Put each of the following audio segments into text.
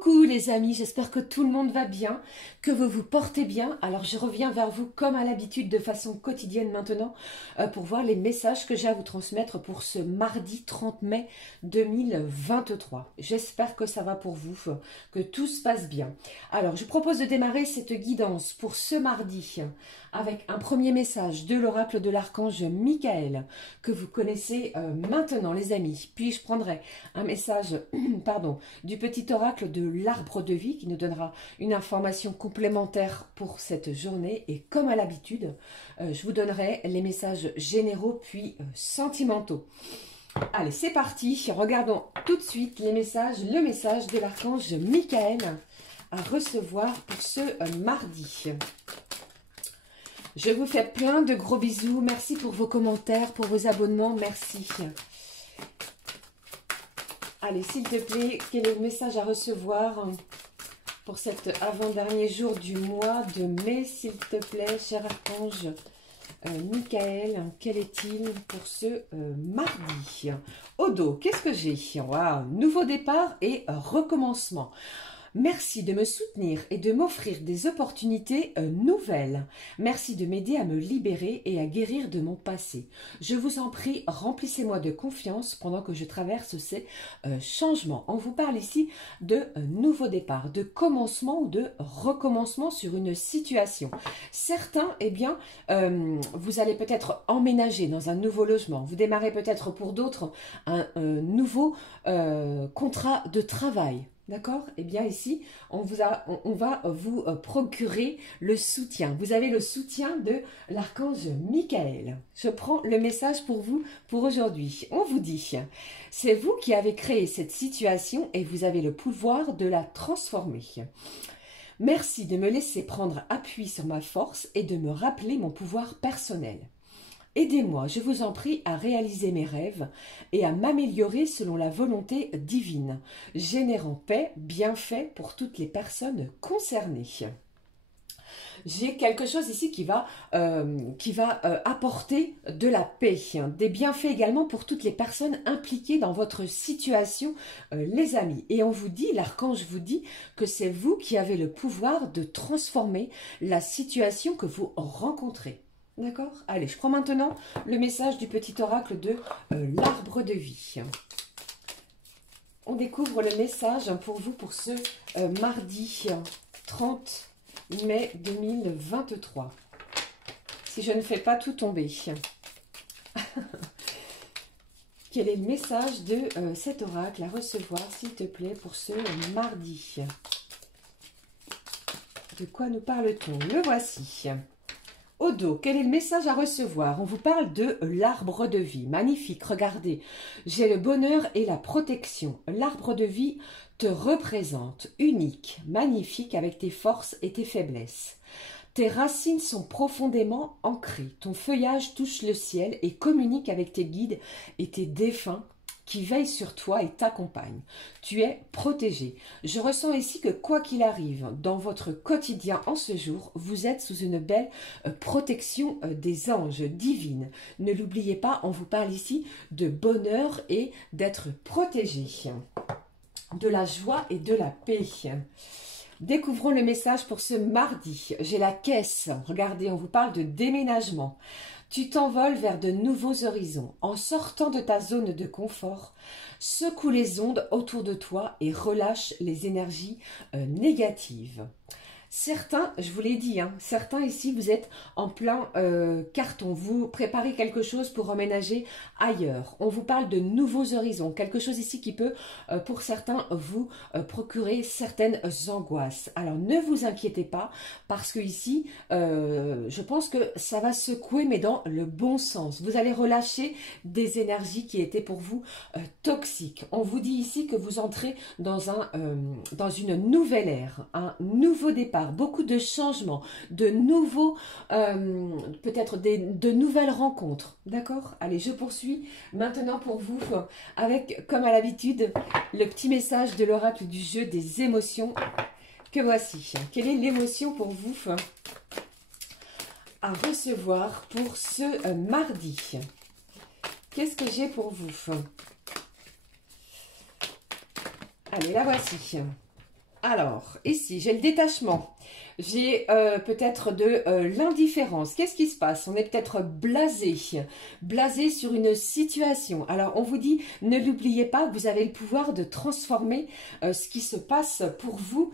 Coucou les amis, j'espère que tout le monde va bien, que vous vous portez bien. Alors je reviens vers vous comme à l'habitude de façon quotidienne maintenant pour voir les messages que j'ai à vous transmettre pour ce mardi 30 mai 2023. J'espère que ça va pour vous, que tout se passe bien. Alors je vous propose de démarrer cette guidance pour ce mardi avec un premier message de l'oracle de l'archange Michael que vous connaissez maintenant les amis. Puis je prendrai un message pardon, du petit oracle de l'arbre de vie qui nous donnera une information complémentaire pour cette journée. Et comme à l'habitude, je vous donnerai les messages généraux puis sentimentaux. Allez, c'est parti. Regardons tout de suite les messages, le message de l'archange Michael à recevoir pour ce mardi. Je vous fais plein de gros bisous. Merci pour vos commentaires, pour vos abonnements. Merci. Allez, s'il te plaît, quel est le message à recevoir pour cet avant-dernier jour du mois de mai, s'il te plaît, cher archange Michael, quel est-il pour ce mardi? Au dos, qu'est-ce que j'ai? Waouh, nouveau départ et recommencement. Merci de me soutenir et de m'offrir des opportunités nouvelles. Merci de m'aider à me libérer et à guérir de mon passé. Je vous en prie, remplissez-moi de confiance pendant que je traverse ces changements. On vous parle ici de nouveau départ, de commencement ou de recommencement sur une situation. Certains, eh bien, vous allez peut-être emménager dans un nouveau logement. Vous démarrez peut-être pour d'autres un nouveau contrat de travail. D'accord? Eh bien ici, on va vous procurer le soutien. Vous avez le soutien de l'archange Michael. Je prends le message pour vous pour aujourd'hui. On vous dit, c'est vous qui avez créé cette situation et vous avez le pouvoir de la transformer. Merci de me laisser prendre appui sur ma force et de me rappeler mon pouvoir personnel. Aidez-moi, je vous en prie, à réaliser mes rêves et à m'améliorer selon la volonté divine, générant paix, bienfait pour toutes les personnes concernées. J'ai quelque chose ici qui va apporter de la paix, des bienfaits également pour toutes les personnes impliquées dans votre situation, les amis. Et on vous dit, l'archange vous dit que c'est vous qui avez le pouvoir de transformer la situation que vous rencontrez. D'accord? Allez, je prends maintenant le message du petit oracle de l'arbre de vie. On découvre le message pour vous pour ce mardi 30 mai 2023. Si je ne fais pas tout tomber. Quel est le message de cet oracle à recevoir, s'il te plaît, pour ce mardi? De quoi nous parle-t-on? Le voici. Au dos, quel est le message à recevoir? On vous parle de l'arbre de vie. Magnifique, regardez. J'ai le bonheur et la protection. L'arbre de vie te représente, unique, magnifique avec tes forces et tes faiblesses. Tes racines sont profondément ancrées. Ton feuillage touche le ciel et communique avec tes guides et tes défunts qui veille sur toi et t'accompagne. Tu es protégé. Je ressens ici que quoi qu'il arrive dans votre quotidien en ce jour, vous êtes sous une belle protection des anges divines. Ne l'oubliez pas, on vous parle ici de bonheur et d'être protégé. De la joie et de la paix. Découvrons le message pour ce mardi. J'ai la caisse. Regardez, on vous parle de déménagement. Tu t'envoles vers de nouveaux horizons. En sortant de ta zone de confort, secoue les ondes autour de toi et relâche les énergies négatives. Certains, je vous l'ai dit, certains ici, vous êtes en plein carton. Vous préparez quelque chose pour emménager ailleurs. On vous parle de nouveaux horizons. Quelque chose ici qui peut, pour certains, vous procurer certaines angoisses. Alors, ne vous inquiétez pas, parce que ici, je pense que ça va secouer, mais dans le bon sens. Vous allez relâcher des énergies qui étaient pour vous toxiques. On vous dit ici que vous entrez dans une nouvelle ère, un nouveau départ. Beaucoup de changements, de nouveaux, peut-être de nouvelles rencontres. D'accord? Allez, je poursuis maintenant pour vous avec, comme à l'habitude, le petit message de l'oracle du jeu des émotions que voici. Quelle est l'émotion pour vous à recevoir pour ce mardi? Qu'est-ce que j'ai pour vous? Allez, la voici. Alors, ici, j'ai le détachement. J'ai peut-être de l'indifférence. Qu'est-ce qui se passe? On est peut-être blasé. Blasé sur une situation. Alors, on vous dit, ne l'oubliez pas, vous avez le pouvoir de transformer ce qui se passe pour vous,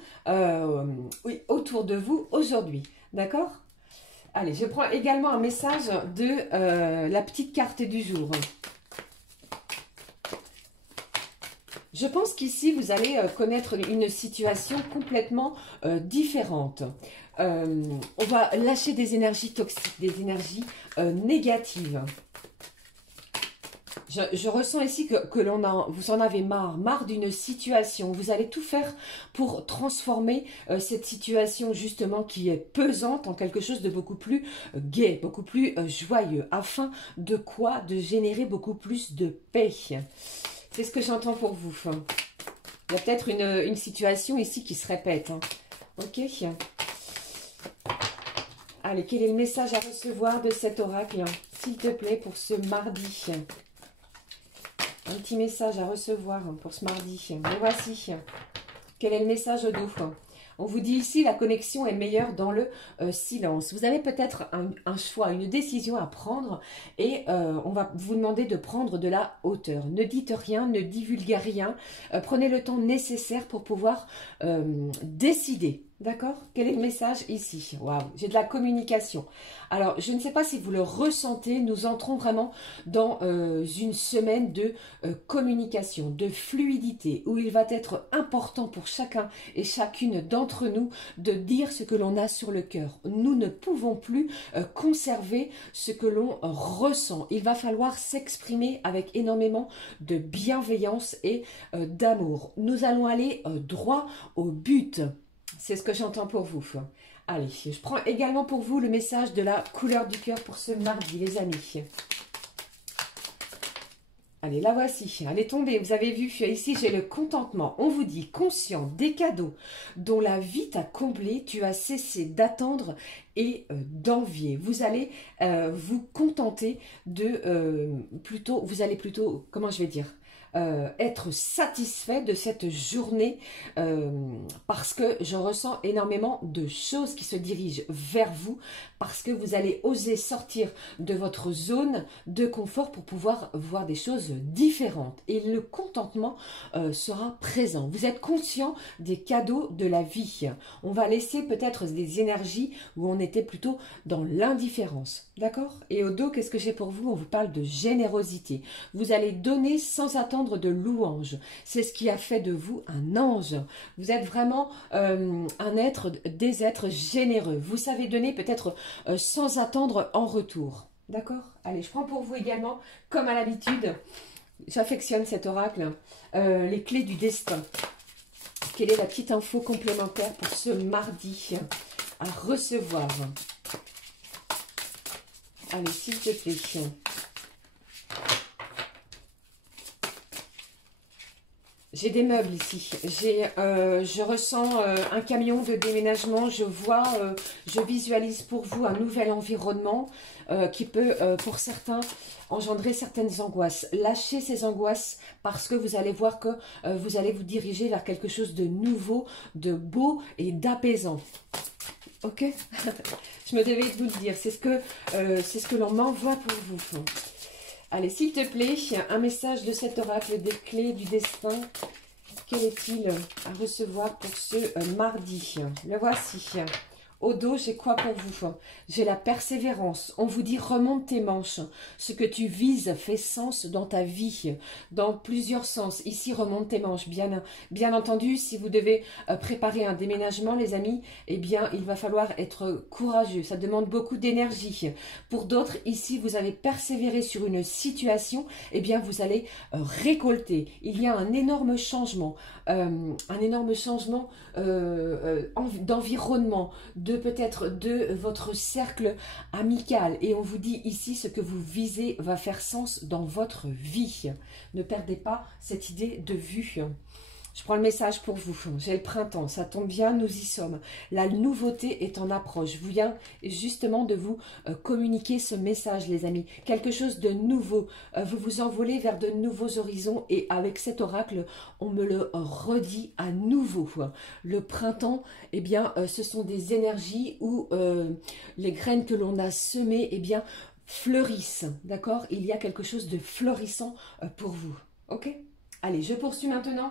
oui, autour de vous aujourd'hui. D'accord? Allez, je prends également un message de la petite carte du jour. Je pense qu'ici, vous allez connaître une situation complètement différente. On va lâcher des énergies toxiques, des énergies négatives. Je ressens ici que vous en avez marre d'une situation. Vous allez tout faire pour transformer cette situation justement qui est pesante en quelque chose de beaucoup plus gai, beaucoup plus joyeux. Afin de quoi? De générer beaucoup plus de paix. C'est ce que j'entends pour vous. Il y a peut-être une situation ici qui se répète. Hein. Ok. Allez, quel est le message à recevoir de cet oracle, s'il te plaît, pour ce mardi? Un petit message à recevoir pour ce mardi. Le voici. Quel est le message au dos? On vous dit ici, la connexion est meilleure dans le silence. Vous avez peut-être un choix, une décision à prendre et on va vous demander de prendre de la hauteur. Ne dites rien, ne divulguez rien. Prenez le temps nécessaire pour pouvoir décider. D'accord? Quel est le message ici? Waouh, j'ai de la communication. Alors, je ne sais pas si vous le ressentez, nous entrons vraiment dans une semaine de communication, de fluidité, où il va être important pour chacun et chacune d'entre nous de dire ce que l'on a sur le cœur. Nous ne pouvons plus conserver ce que l'on ressent. Il va falloir s'exprimer avec énormément de bienveillance et d'amour. Nous allons aller droit au but. C'est ce que j'entends pour vous. Allez, je prends également pour vous le message de la couleur du cœur pour ce mardi, les amis. Allez, la voici. Elle est tombée, vous avez vu, ici j'ai le contentement. On vous dit, conscient des cadeaux dont la vie t'a comblé, tu as cessé d'attendre et d'envier. Vous allez vous contenter de, vous allez plutôt, comment je vais dire, être satisfait de cette journée parce que je ressens énormément de choses qui se dirigent vers vous parce que vous allez oser sortir de votre zone de confort pour pouvoir voir des choses différentes et le contentement sera présent. Vous êtes conscient des cadeaux de la vie. On va laisser peut-être des énergies où on était plutôt dans l'indifférence. D'accord? Et au dos, qu'est-ce que j'ai pour vous? On vous parle de générosité. Vous allez donner sans attendre de louanges. C'est ce qui a fait de vous un ange. Vous êtes vraiment des êtres généreux. Vous savez donner peut-être sans attendre en retour. D'accord? Allez, je prends pour vous également, comme à l'habitude, j'affectionne cet oracle, les clés du destin. Quelle est la petite info complémentaire pour ce mardi à recevoir? Allez, s'il te plaît. J'ai des meubles ici. Je ressens un camion de déménagement. Je visualise pour vous un nouvel environnement qui peut, pour certains, engendrer certaines angoisses. Lâchez ces angoisses parce que vous allez voir que vous allez vous diriger vers quelque chose de nouveau, de beau et d'apaisant. Ok? Je me devais de vous le dire. C'est ce que l'on m'envoie pour vous. Allez, s'il te plaît, un message de cet oracle des clés du destin. Quel est-il à recevoir pour ce mardi? Le voici. Au dos, j'ai quoi pour vous? J'ai la persévérance. On vous dit remonte tes manches. Ce que tu vises fait sens dans ta vie, dans plusieurs sens. Ici, remonte tes manches. Bien entendu, si vous devez préparer un déménagement, les amis, eh bien, il va falloir être courageux. Ça demande beaucoup d'énergie. Pour d'autres, ici, vous avez persévéré sur une situation, eh bien, vous allez récolter. Il y a un énorme changement, d'environnement, peut-être de votre cercle amical. Et on vous dit ici, ce que vous visez va faire sens dans votre vie. Ne perdez pas cette idée de vue. Je prends le message pour vous. J'ai le printemps, ça tombe bien, nous y sommes. La nouveauté est en approche. Je viens justement de vous communiquer ce message, les amis. Quelque chose de nouveau. Vous vous envolez vers de nouveaux horizons et avec cet oracle, on me le redit à nouveau. Le printemps, eh bien, ce sont des énergies où les graines que l'on a semées, eh bien, fleurissent. D'accord? Il y a quelque chose de florissant pour vous. Ok? Allez, je poursuis maintenant.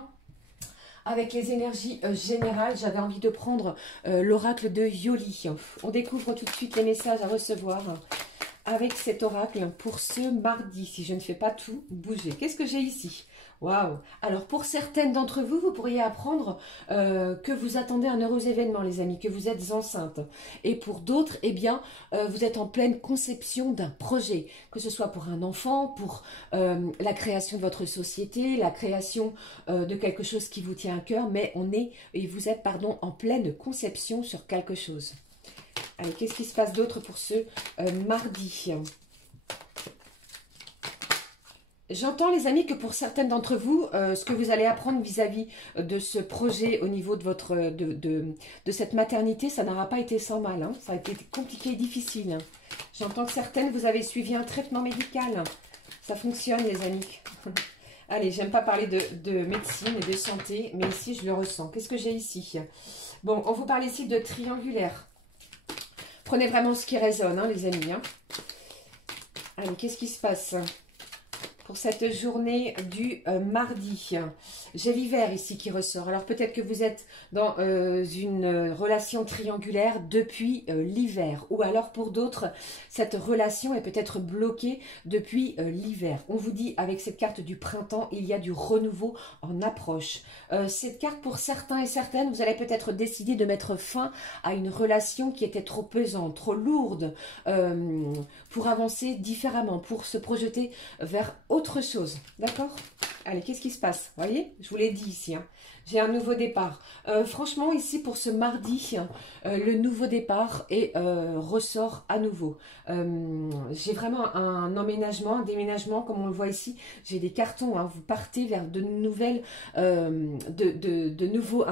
Avec les énergies générales, j'avais envie de prendre l'oracle de Yoli. On découvre tout de suite les messages à recevoir avec cet oracle pour ce mardi, si je ne fais pas tout bouger. Qu'est-ce que j'ai ici? Waouh! Alors, pour certaines d'entre vous, vous pourriez apprendre que vous attendez un heureux événement, les amis, que vous êtes enceinte. Et pour d'autres, eh bien, vous êtes en pleine conception d'un projet, que ce soit pour un enfant, pour la création de votre société, la création de quelque chose qui vous tient à cœur, mais vous êtes, pardon, en pleine conception sur quelque chose. Allez, qu'est-ce qui se passe d'autre pour ce mardi? J'entends, les amis, que pour certaines d'entre vous, ce que vous allez apprendre vis-à-vis de ce projet au niveau de cette maternité, ça n'aura pas été sans mal. Hein. Ça a été compliqué et difficile. Hein. J'entends que certaines, vous avez suivi un traitement médical. Ça fonctionne, les amis. Allez, j'aime pas parler de médecine et de santé, mais ici, je le ressens. Qu'est-ce que j'ai ici? Bon, on vous parle ici de triangulaire. Prenez vraiment ce qui résonne, hein, les amis. Hein. Allez, qu'est-ce qui se passe pour cette journée du mardi? J'ai l'hiver ici qui ressort. Alors peut-être que vous êtes dans une relation triangulaire depuis l'hiver. Ou alors pour d'autres, cette relation est peut-être bloquée depuis l'hiver. On vous dit avec cette carte du printemps, il y a du renouveau en approche. Cette carte, pour certains et certaines, vous allez peut-être décider de mettre fin à une relation qui était trop pesante, trop lourde, pour avancer différemment, pour se projeter vers autre chose. D'accord? Allez, qu'est-ce qui se passe? Vous voyez? Je vous l'ai dit ici. Hein. J'ai un nouveau départ. Franchement, ici, pour ce mardi, le nouveau départ ressort à nouveau. J'ai vraiment un emménagement, un déménagement, comme on le voit ici. J'ai des cartons. Hein. Vous partez vers de nouvelles, un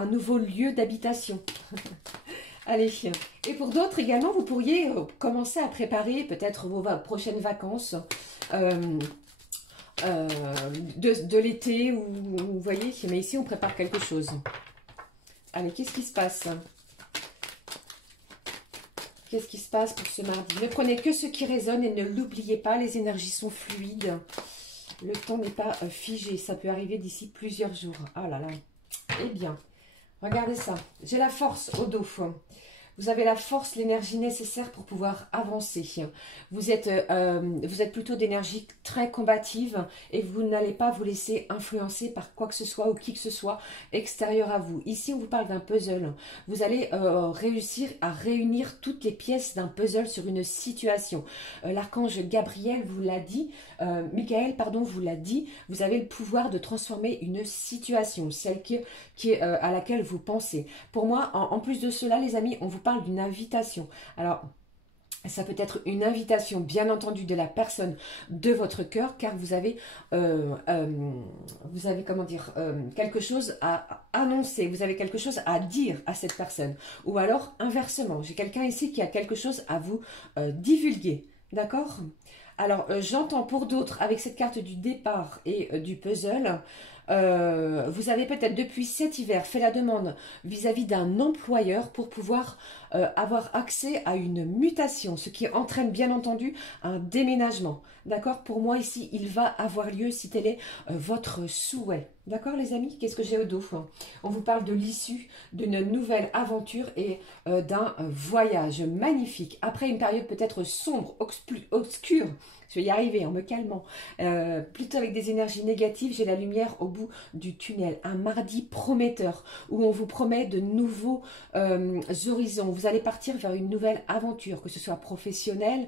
nouveau lieu d'habitation. Allez, et pour d'autres également, vous pourriez commencer à préparer peut-être vos prochaines vacances de l'été, ou vous voyez, mais ici on prépare quelque chose. Allez, qu'est-ce qui se passe? Qu'est-ce qui se passe pour ce mardi? Ne prenez que ce qui résonne et ne l'oubliez pas, les énergies sont fluides. Le temps n'est pas figé, ça peut arriver d'ici plusieurs jours. Ah là là. Eh bien, regardez ça. J'ai la force au dos. Vous avez la force, l'énergie nécessaire pour pouvoir avancer. Vous êtes plutôt d'énergie très combative et vous n'allez pas vous laisser influencer par quoi que ce soit ou qui que ce soit extérieur à vous. Ici, on vous parle d'un puzzle. Vous allez réussir à réunir toutes les pièces d'un puzzle sur une situation. L'archange Gabriel vous l'a dit, Michael, pardon, vous l'a dit, vous avez le pouvoir de transformer une situation, celle à laquelle vous pensez. Pour moi, en plus de cela, les amis, on vous parle d'une invitation. Alors, ça peut être une invitation, bien entendu, de la personne de votre cœur, car vous avez comment dire, quelque chose à annoncer, vous avez quelque chose à dire à cette personne. Ou alors, inversement, j'ai quelqu'un ici qui a quelque chose à vous divulguer. D'accord? Alors, j'entends pour d'autres, avec cette carte du départ et du puzzle, vous avez peut-être depuis cet hiver fait la demande vis-à-vis d'un employeur pour pouvoir avoir accès à une mutation, ce qui entraîne bien entendu un déménagement. D'accord? Pour moi ici, il va avoir lieu si tel est votre souhait. D'accord les amis? Qu'est-ce que j'ai au dos? On vous parle de l'issue d'une nouvelle aventure et d'un voyage magnifique. Après une période peut-être sombre, obscure, je vais y arriver en me calmant. Plutôt avec des énergies négatives, j'ai la lumière au bout du tunnel. Un mardi prometteur où on vous promet de nouveaux horizons. Vous allez partir vers une nouvelle aventure, que ce soit professionnelle,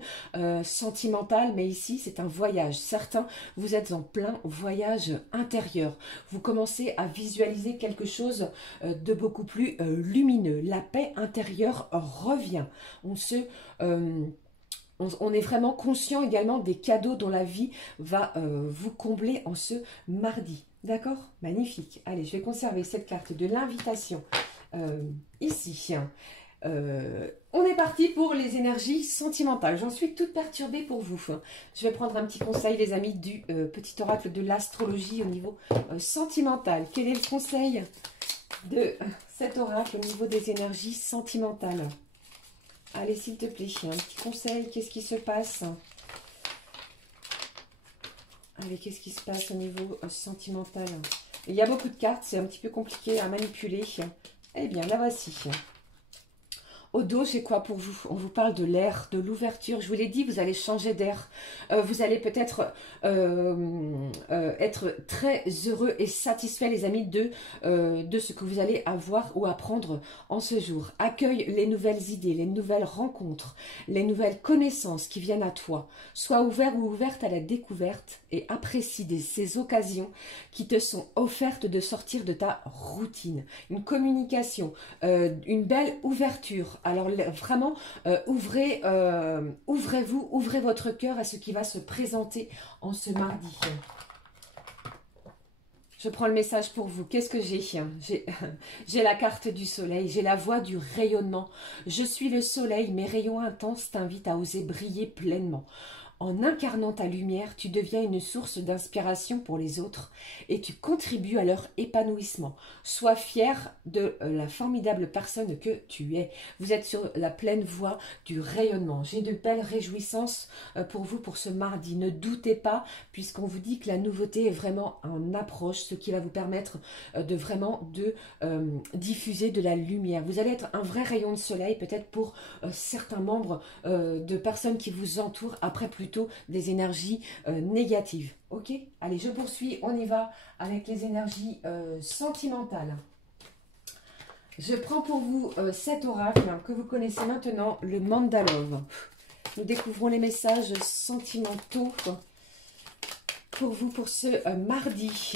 sentimentale, mais ici c'est un voyage. Certains, vous êtes en plein voyage intérieur. Vous commencez à visualiser quelque chose de beaucoup plus lumineux. La paix intérieure revient. On est vraiment conscient également des cadeaux dont la vie va vous combler en ce mardi. D'accord? Magnifique. Allez, je vais conserver cette carte de l'invitation ici. On est parti pour les énergies sentimentales. J'en suis toute perturbée pour vous. Je vais prendre un petit conseil, les amis, du petit oracle de l'astrologie au niveau sentimental. Quel est le conseil de cet oracle au niveau des énergies sentimentales? Allez, s'il te plaît, un petit conseil. Qu'est-ce qui se passe? Allez, qu'est-ce qui se passe au niveau sentimental? Il y a beaucoup de cartes, c'est un petit peu compliqué à manipuler. Eh bien, la voici. Au dos, j'ai quoi pour vous? On vous parle de l'air, de l'ouverture. Je vous l'ai dit, vous allez changer d'air. Vous allez peut-être être très heureux et satisfait, les amis, de ce que vous allez avoir ou apprendre en ce jour. Accueille les nouvelles idées, les nouvelles rencontres, les nouvelles connaissances qui viennent à toi. Sois ouvert ou ouverte à la découverte et apprécie ces occasions qui te sont offertes de sortir de ta routine. Une communication, une belle ouverture. Alors vraiment, ouvrez-vous, ouvrez votre cœur à ce qui va se présenter en ce mardi. Je prends le message pour vous. Qu'est-ce que j'ai? J'ai la carte du soleil, j'ai la voix du rayonnement. Je suis le soleil, mes rayons intenses t'invitent à oser briller pleinement. En incarnant ta lumière, tu deviens une source d'inspiration pour les autres et tu contribues à leur épanouissement. Sois fier de la formidable personne que tu es. Vous êtes sur la pleine voie du rayonnement. J'ai de belles réjouissances pour vous pour ce mardi. Ne doutez pas, puisqu'on vous dit que la nouveauté est vraiment en approche, ce qui va vous permettre de vraiment diffuser de la lumière. Vous allez être un vrai rayon de soleil, peut-être pour certains membres de personnes qui vous entourent, après plutôt des énergies négatives. Ok? Allez, je poursuis. On y va avec les énergies sentimentales. Je prends pour vous cet oracle que vous connaissez maintenant, le Mandalove. Nous découvrons les messages sentimentaux pour vous pour ce mardi.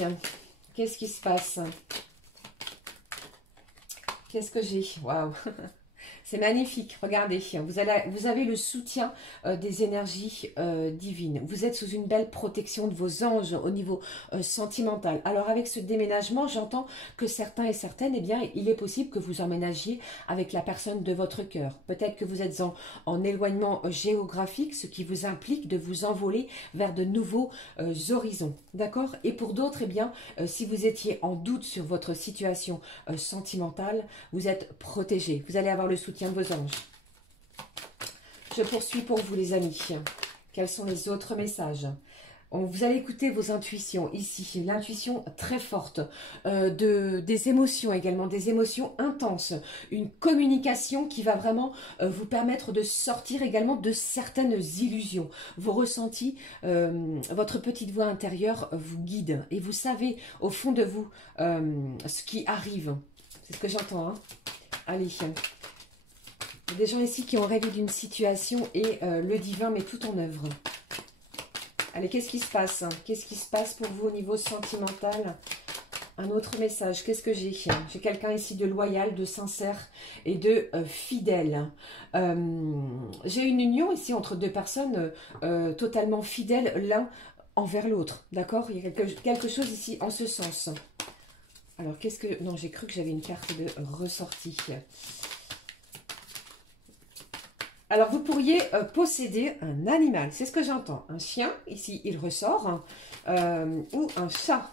Qu'est-ce qui se passe? Qu'est-ce que j'ai? Waouh! C'est magnifique, regardez, vous avez le soutien des énergies divines. Vous êtes sous une belle protection de vos anges au niveau sentimental. Alors avec ce déménagement, j'entends que certains et certaines, eh bien, il est possible que vous emménagiez avec la personne de votre cœur. Peut-être que vous êtes en éloignement géographique, ce qui vous implique de vous envoler vers de nouveaux horizons. D'accord? Et pour d'autres, eh bien, si vous étiez en doute sur votre situation sentimentale, vous êtes protégé. Vous allez avoir le soutien de vos anges. Je poursuis pour vous, les amis. Quels sont les autres messages? Vous allez écouter vos intuitions ici, l'intuition très forte, des émotions également, des émotions intenses, une communication qui va vraiment vous permettre de sortir également de certaines illusions. Vos ressentis, votre petite voix intérieure vous guide et vous savez au fond de vous ce qui arrive. C'est ce que j'entends, hein. Allez, il y a des gens ici qui ont rêvé d'une situation et le divin met tout en œuvre. Allez, qu'est-ce qui se passe? Qu'est-ce qui se passe pour vous au niveau sentimental? Un autre message, qu'est-ce que j'ai? J'ai quelqu'un ici de loyal, de sincère et de fidèle. J'ai une union ici entre deux personnes totalement fidèles l'un envers l'autre. D'accord? Il y a quelque chose ici en ce sens. Alors, qu'est-ce que... Non, j'ai cru que j'avais une carte de ressortie. Alors, vous pourriez posséder un animal. C'est ce que j'entends. Un chien, ici, il ressort. Ou un chat.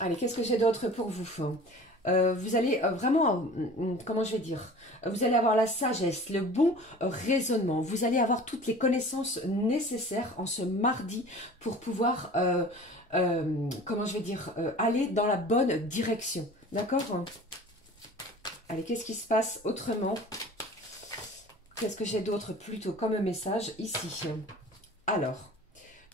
Allez, qu'est-ce que j'ai d'autre pour vous? Vous allez vraiment... comment je vais dire? Vous allez avoir la sagesse, le bon raisonnement. Vous allez avoir toutes les connaissances nécessaires en ce mardi pour pouvoir... comment je vais dire? Aller dans la bonne direction. D'accord? Allez, qu'est-ce qui se passe autrement? Qu'est-ce que j'ai d'autre plutôt comme message ici? Alors,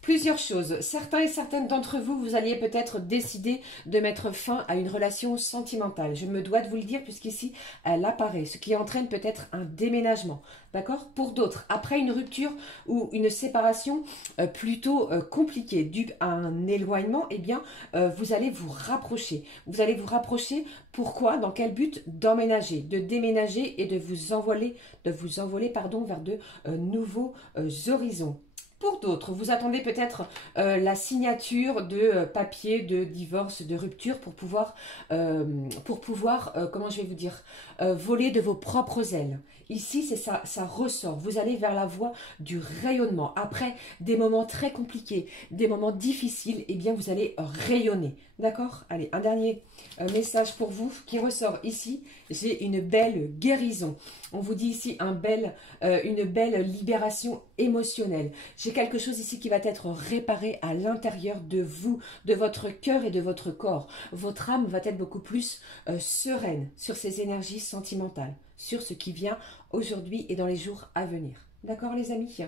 plusieurs choses. Certains et certaines d'entre vous, vous alliez peut-être décider de mettre fin à une relation sentimentale. Je me dois de vous le dire puisqu'ici, elle apparaît. Ce qui entraîne peut-être un déménagement. D'accord? Pour d'autres, après une rupture ou une séparation plutôt compliquée due à un éloignement, eh bien, vous allez vous rapprocher. Vous allez vous rapprocher, pourquoi? Dans quel but? D'emménager, de déménager et de vous envoler, pardon, vers de nouveaux horizons. Pour d'autres, vous attendez peut-être la signature de papier de divorce, de rupture pour pouvoir, comment je vais vous dire, voler de vos propres ailes. Ici, c'est ça, ça ressort. Vous allez vers la voie du rayonnement. Après des moments très compliqués, des moments difficiles, eh bien, vous allez rayonner. D'accord? Allez, un dernier message pour vous qui ressort ici. J'ai une belle guérison. On vous dit ici une belle libération émotionnelle. J'ai quelque chose ici qui va être réparé à l'intérieur de vous, de votre cœur et de votre corps. Votre âme va être beaucoup plus sereine sur ces énergies sentimentales, sur ce qui vient aujourd'hui et dans les jours à venir. D'accord les amis?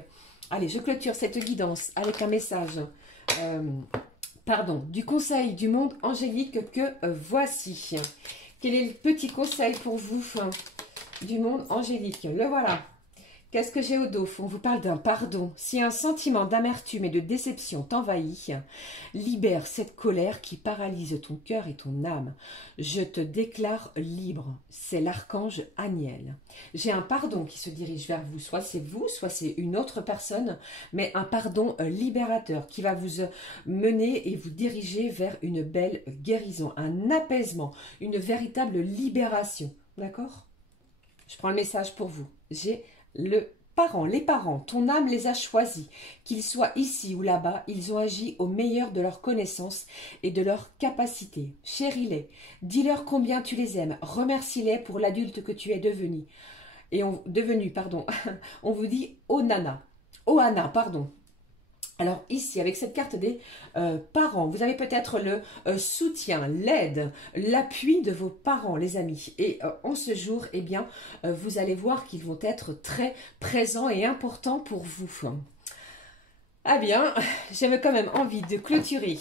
Allez, je clôture cette guidance avec un message du conseil du monde angélique que voici. Quel est le petit conseil pour vous du monde angélique? Le voilà. Qu'est-ce que j'ai au dos? On vous parle d'un pardon. Si un sentiment d'amertume et de déception t'envahit, libère cette colère qui paralyse ton cœur et ton âme. Je te déclare libre. C'est l'archange Aniel. J'ai un pardon qui se dirige vers vous. Soit c'est vous, soit c'est une autre personne, mais un pardon libérateur qui va vous mener et vous diriger vers une belle guérison, un apaisement, une véritable libération. D'accord? Je prends le message pour vous. J'ai les parents, ton âme les a choisis. Qu'ils soient ici ou là-bas, ils ont agi au meilleur de leurs connaissances et de leurs capacités. Chéris-les, dis-leur combien tu les aimes, remercie-les pour l'adulte que tu es devenu. On vous dit Ohana, pardon. Alors ici, avec cette carte des parents, vous avez peut-être le soutien, l'aide, l'appui de vos parents, les amis. Et en ce jour, eh bien, vous allez voir qu'ils vont être très présents et importants pour vous. Ah bien, j'avais quand même envie de clôturer.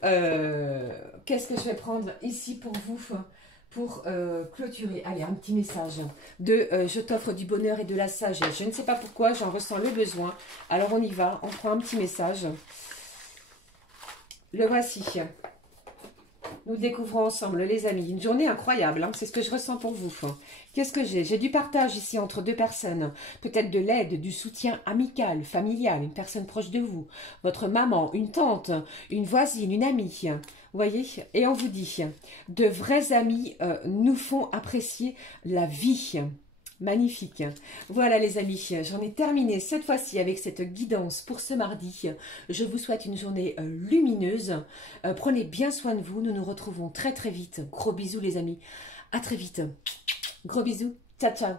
Qu'est-ce que je vais prendre ici pour vous ? Pour clôturer, allez, un petit message de je t'offre du bonheur et de la sagesse. Je ne sais pas pourquoi, j'en ressens le besoin. Alors on y va, on prend un petit message. Le voici. Nous découvrons ensemble, les amis. Une journée incroyable, hein, c'est ce que je ressens pour vous. Qu'est-ce que j'ai? J'ai du partage ici entre deux personnes. Peut-être de l'aide, du soutien amical, familial, une personne proche de vous. Votre maman, une tante, une voisine, une amie. Vous voyez? Et on vous dit, de vrais amis nous font apprécier la vie. Magnifique. Voilà les amis, j'en ai terminé cette fois-ci avec cette guidance pour ce mardi. Je vous souhaite une journée lumineuse. Prenez bien soin de vous, nous nous retrouvons très très vite. Gros bisous les amis, à très vite. Gros bisous, ciao ciao.